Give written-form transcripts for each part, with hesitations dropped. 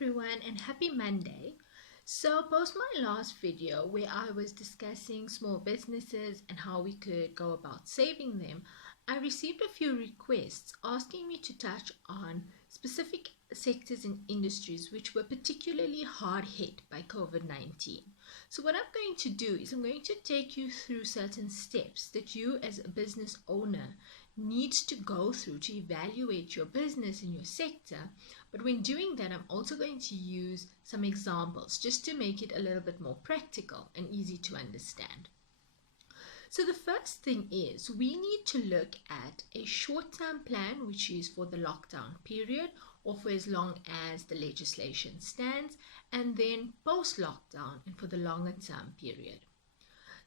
everyone and happy Monday. So post my last video where I was discussing small businesses and how we could go about saving them, I received a few requests asking me to touch on specific sectors and industries which were particularly hard hit by COVID-19. So what I'm going to do is I'm going to take you through certain steps that you as a business owner needs to go through to evaluate your business and your sector. But when doing that, I'm also going to use some examples just to make it a little bit more practical and easy to understand. So the first thing is we need to look at a short-term plan, which is for the lockdown period or for as long as the legislation stands, and then post-lockdown and for the longer-term period.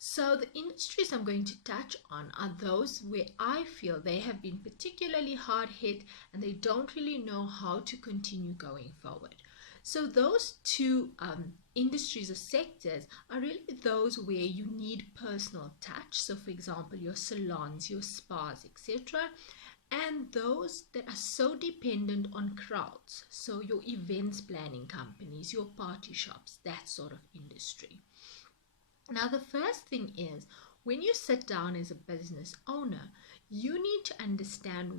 So the industries I'm going to touch on are those where I feel they have been particularly hard hit and they don't really know how to continue going forward. So those two industries or sectors are really those where you need personal touch. So for example, your salons, your spas, etc. And those that are so dependent on crowds. So your events planning companies, your party shops, that sort of industry. Now, the first thing is when you sit down as a business owner, you need to understand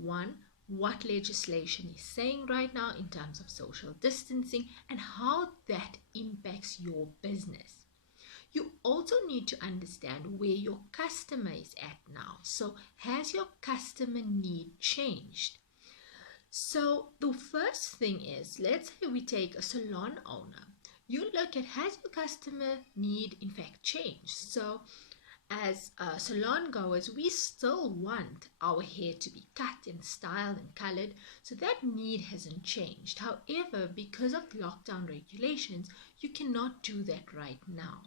what legislation is saying right now in terms of social distancing and how that impacts your business. You also need to understand where your customer is at now. So, has your customer need changed? So, the first thing is, let's say we take a salon owner. You look at, has your customer need in fact changed? So as salon goers, we still want our hair to be cut and styled and colored, so that need hasn't changed. However, because of lockdown regulations, you cannot do that right now.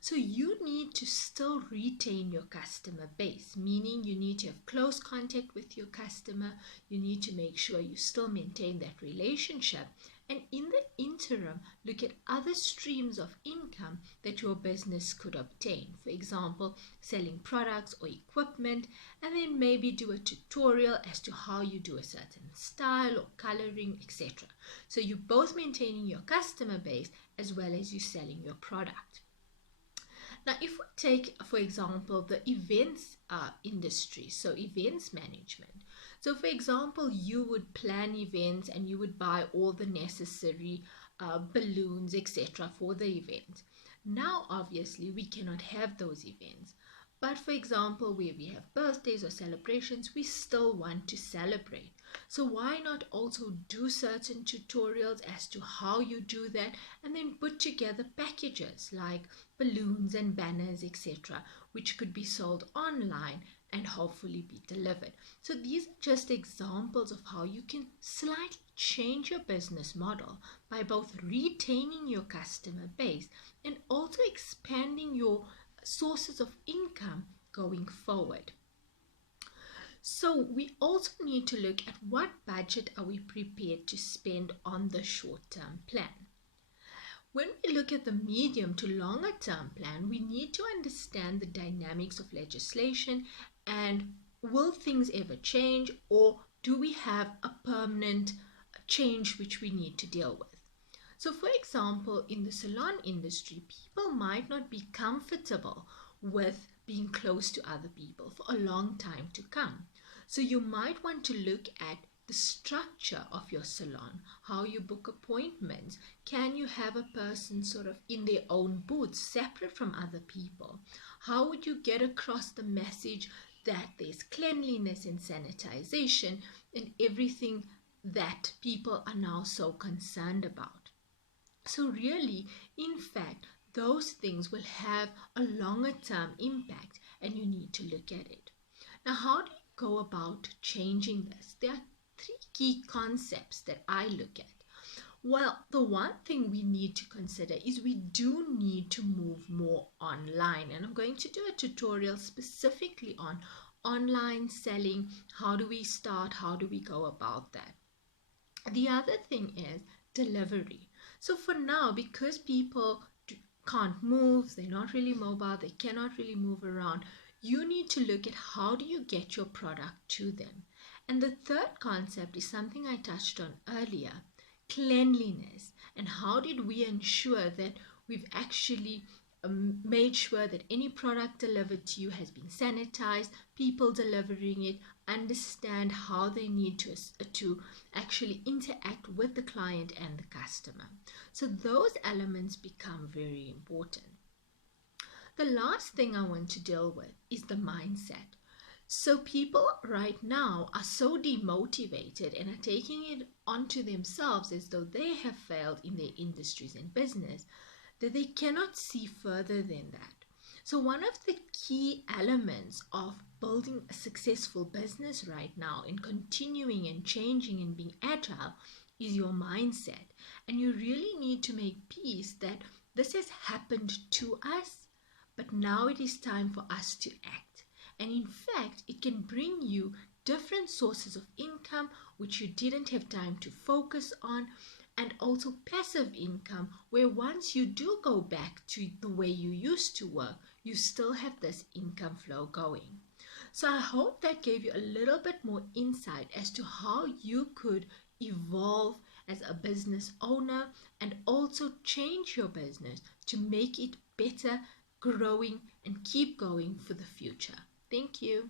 So you need to still retain your customer base, meaning you need to have close contact with your customer. You need to make sure you still maintain that relationship. And in the interim, look at other streams of income that your business could obtain. For example, selling products or equipment, and then maybe do a tutorial as to how you do a certain style or coloring, etc. So you're both maintaining your customer base as well as you selling your product. Now, if we take, for example, the events industry, so events management. So, for example, you would plan events and you would buy all the necessary balloons, etc. for the event. Now, obviously, we cannot have those events. But for example, where we have birthdays or celebrations, we still want to celebrate. So why not also do certain tutorials as to how you do that and then put together packages like balloons and banners, etc., which could be sold online and hopefully be delivered. So these are just examples of how you can slightly change your business model by both retaining your customer base and also expanding your sources of income going forward. So we also need to look at what budget are we prepared to spend on the short-term plan. When we look at the medium to longer term plan, we need to understand the dynamics of legislation and will things ever change, or do we have a permanent change which we need to deal with? So for example, in the salon industry, people might not be comfortable with being close to other people for a long time to come. So you might want to look at the structure of your salon, how you book appointments. Can you have a person sort of in their own booth, separate from other people? How would you get across the message that there's cleanliness and sanitization and everything that people are now so concerned about? So really, in fact, those things will have a longer term impact and you need to look at it. Now, how do you go about changing this? There are three key concepts that I look at. Well, the one thing we need to consider is we do need to move more online, and I'm going to do a tutorial specifically on online selling. How do we start? How do we go about that? The other thing is delivery. So for now, because people can't move, they're not really mobile, they cannot really move around, you need to look at how do you get your product to them. And the third concept is something I touched on earlier, cleanliness. and how did we ensure that we've actually made sure that any product delivered to you has been sanitized, people delivering it understand how they need to actually interact with the client and the customer. So those elements become very important. The last thing I want to deal with is the mindset. So people right now are so demotivated and are taking it onto themselves as though they have failed in their industries and business that they cannot see further than that. So one of the key elements of building a successful business right now and continuing and changing and being agile is your mindset. And you really need to make peace that this has happened to us, but now it is time for us to act. And in fact, it can bring you different sources of income which you didn't have time to focus on, and also passive income where once you do go back to the way you used to work, you still have this income flow going. So I hope that gave you a little bit more insight as to how you could evolve as a business owner and also change your business to make it better, growing, and keep going for the future. Thank you.